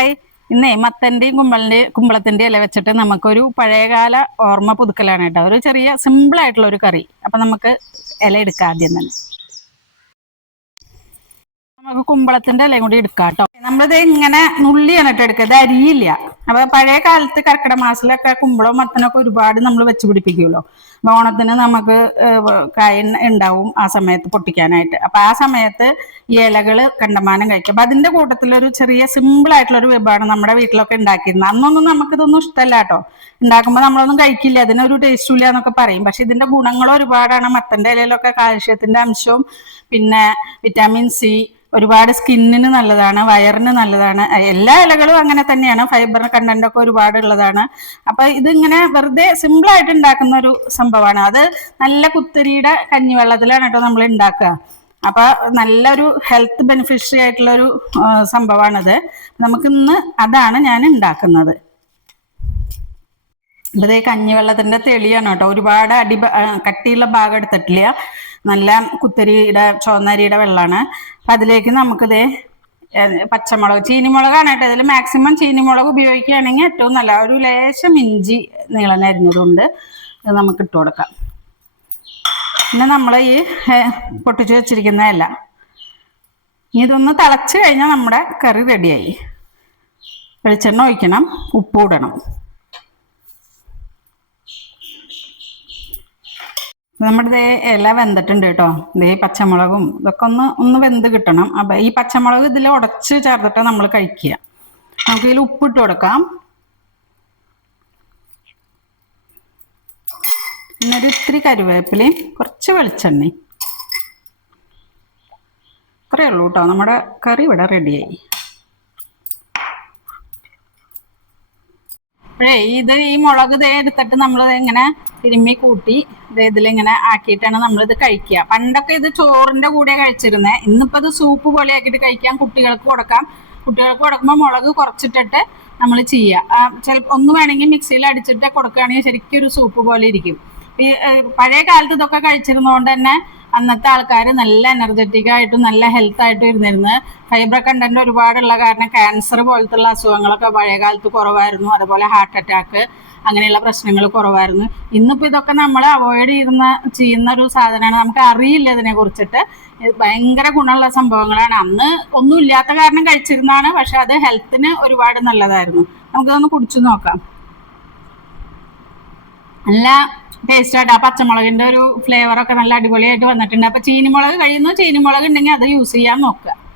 Hi. ഇന്നേ മത്തന്റെയും കുമ്പളിന്റെയും കുമ്പളത്തിന്റെ ഇല വെച്ചിട്ട് നമുക്കൊരു പഴയകാല ഓർമ്മ പുതുക്കലാണ് കേട്ടോ. ഒരു ചെറിയ സിമ്പിൾ ആയിട്ടുള്ള ഒരു കറി. അപ്പൊ നമുക്ക് ഇല എടുക്കാം ആദ്യം തന്നെ. നമുക്ക് കുമ്പളത്തിന്റെ ഇലയും കൂടി എടുക്കാം കേട്ടോ. നമ്മളിത് ഇങ്ങനെ നുള്ളിയാണ് കേട്ടോ എടുക്കുക ഇത് അരിയില്ല. അപ്പൊ പഴയ കാലത്ത് കർക്കിടക മാസത്തിലൊക്കെ കുമ്പളവും മത്തനൊക്കെ ഒരുപാട് നമ്മൾ വെച്ച് പിടിപ്പിക്കുമല്ലോ അപ്പൊ ഓണത്തിന് നമുക്ക് കായ ഉണ്ടാവും ആ സമയത്ത് പൊട്ടിക്കാനായിട്ട്. അപ്പൊ ആ സമയത്ത് ഇലകൾ കണ്ടമാനം കഴിക്കും. അപ്പൊ അതിന്റെ കൂട്ടത്തിലൊരു ചെറിയ സിമ്പിൾ ആയിട്ടുള്ള ഒരു വിഭവമാണ് നമ്മുടെ വീട്ടിലൊക്കെ ഉണ്ടാക്കിയിരുന്നത്. അന്നൊന്നും നമുക്ക് ഇതൊന്നും ഇഷ്ടമല്ല കേട്ടോ. ഉണ്ടാക്കുമ്പോൾ നമ്മളൊന്നും കഴിക്കില്ല. അതിനൊരു ടേസ്റ്റും ഇല്ല എന്നൊക്കെ പറയും. പക്ഷെ ഇതിന്റെ ഗുണങ്ങൾ ഒരുപാടാണ്. മത്തന്റെ ഇലയിലൊക്കെ കാൽഷ്യത്തിന്റെ അംശവും പിന്നെ വിറ്റാമിൻ സി ഒരുപാട് സ്കിന്നിന് നല്ലതാണ് വയറിന് നല്ലതാണ്. എല്ലാ ഇലകളും അങ്ങനെ തന്നെയാണ്. ഫൈബർ കണ്ടന്റ് ഒക്കെ ഒരുപാട് ഉള്ളതാണ്. അപ്പൊ ഇതിങ്ങനെ വെറുതെ സിമ്പിൾ ആയിട്ട് ഉണ്ടാക്കുന്ന ഒരു സംഭവമാണ്. അത് നല്ല കുത്തരിയുടെ കഞ്ഞിവെള്ളത്തിലാണ് കേട്ടോ നമ്മൾ ഉണ്ടാക്കുക അപ്പൊ നല്ലൊരു ഹെൽത്ത് ബെനിഫിഷ്യറി ആയിട്ടുള്ള ഒരു സംഭവമാണത് നമുക്കിന്ന് അതാണ് ഞാൻ ഉണ്ടാക്കുന്നത് ഇത് കഞ്ഞിവെള്ളത്തിന്റെ തെളിയാണ് കേട്ടോ. ഒരുപാട് അടി കട്ടിയുള്ള ഭാഗം എടുത്തിട്ടില്ല. നല്ല കുത്തരിയുടെ ചുവന്നരിയുടെ വെള്ളമാണ് അപ്പൊ അതിലേക്ക് നമുക്കിത് പച്ചമുളക് ചീനിമുളകാണ് കേട്ടോ. ഇതിൽ മാക്സിമം ചീനിമുളക് ഉപയോഗിക്കുകയാണെങ്കിൽ ഏറ്റവും നല്ല ഒരു ലേശം ഇഞ്ചി നീളം അരിഞ്ഞതുകൊണ്ട് ഇത് നമുക്ക് ഇട്ട് കൊടുക്കാം. പിന്നെ നമ്മൾ ഈ പൊട്ടിച്ചു വെച്ചിരിക്കുന്നതല്ല. ഇതൊന്ന് തിളച്ച് കഴിഞ്ഞാൽ നമ്മുടെ കറി റെഡിയായി വെളിച്ചെണ്ണ ഒഴിക്കണം ഉപ്പ് ഇടണം. നമ്മുടെ ഇല വെന്തിട്ടുണ്ട് കേട്ടോ. ദേ പച്ചമുളകും ഇതൊക്കെ ഒന്ന് ഒന്ന് വെന്ത് കിട്ടണം. അപ്പൊ ഈ പച്ചമുളക് ഇതിൽ ഉടച്ച് ചേർത്തിട്ട് നമ്മൾ കഴിക്കുക. നമുക്ക് ഇതിൽ ഉപ്പിട്ട് കൊടുക്കാം. പിന്നൊരു ഇത്തിരി കരുവേപ്പിലയും കുറച്ച് വെളിച്ചെണ്ണയും. ഇത്രയേ ഉള്ളൂ കേട്ടോ. നമ്മുടെ കറി ഇവിടെ റെഡിയായി അപ്പോഴേ ഇത് ഈ മുളക് ദേ എടുത്തിട്ട് നമ്മൾ ഇങ്ങനെ തിരുമ്മി കൂട്ടി ഇതിലിങ്ങനെ ആക്കിയിട്ടാണ് നമ്മളിത് കഴിക്കുക. പണ്ടൊക്കെ ഇത് ചോറിന്റെ കൂടെ കഴിച്ചിരുന്നത് ഇന്നിപ്പോ ഇത് സൂപ്പ് പോലെ ആക്കിയിട്ട് കഴിക്കാം. കുട്ടികൾക്ക് കൊടുക്കാം. കുട്ടികൾക്ക് കൊടുക്കുമ്പോൾ മുളക് കുറച്ചിട്ടിട്ട് നമ്മൾ ചെയ്യുക. ചിലപ്പോൾ ഒന്ന് വേണമെങ്കിൽ മിക്സിയിൽ അടിച്ചിട്ട് കൊടുക്കുകയാണെങ്കിൽ ശരിക്കും ഒരു സൂപ്പ് പോലെ ഇരിക്കും. പഴയ കാലത്ത് ഇതൊക്കെ കഴിച്ചിരുന്നതുകൊണ്ട് തന്നെ അന്നത്തെ ആൾക്കാർ നല്ല എനർജറ്റിക് ആയിട്ടും നല്ല ഹെൽത്ത് ആയിട്ടും ഇരുന്നിരുന്ന്. ഫൈബർ കണ്ടന്റ് ഒരുപാടുള്ള കാരണം ക്യാൻസർ പോലത്തുള്ള അസുഖങ്ങളൊക്കെ പഴയകാലത്ത് കുറവായിരുന്നു. അതുപോലെ ഹാർട്ട് അറ്റാക്ക് അങ്ങനെയുള്ള പ്രശ്നങ്ങൾ കുറവായിരുന്നു. ഇന്നിപ്പോൾ ഇതൊക്കെ നമ്മൾ അവോയ്ഡ് ചെയ്യുന്ന ചെയ്യുന്ന ഒരു സാധനമാണ്. നമുക്ക് അറിയില്ല ഇതിനെ കുറിച്ചിട്ട്. ഭയങ്കര ഗുണമുള്ള സംഭവങ്ങളാണ്. അന്ന് ഒന്നും ഇല്ലാത്ത കാരണം കഴിച്ചിരുന്നാണ് പക്ഷെ അത് ഹെൽത്തിന് ഒരുപാട് നല്ലതായിരുന്നു. നമുക്കതൊന്ന് കുടിച്ചു നോക്കാം. നല്ല ടേസ്റ്റ് ആയിട്ട് ആ പച്ചമുളകിന്റെ ഒരു ഫ്ലേവർ ഒക്കെ നല്ല അടിപൊളിയായിട്ട് വന്നിട്ടുണ്ട്. അപ്പൊ ചീനിമുളക് കഴിയുന്നു. ചീനിമുളക് ഉണ്ടെങ്കിൽ അത് യൂസ് ചെയ്യാൻ നോക്കുക.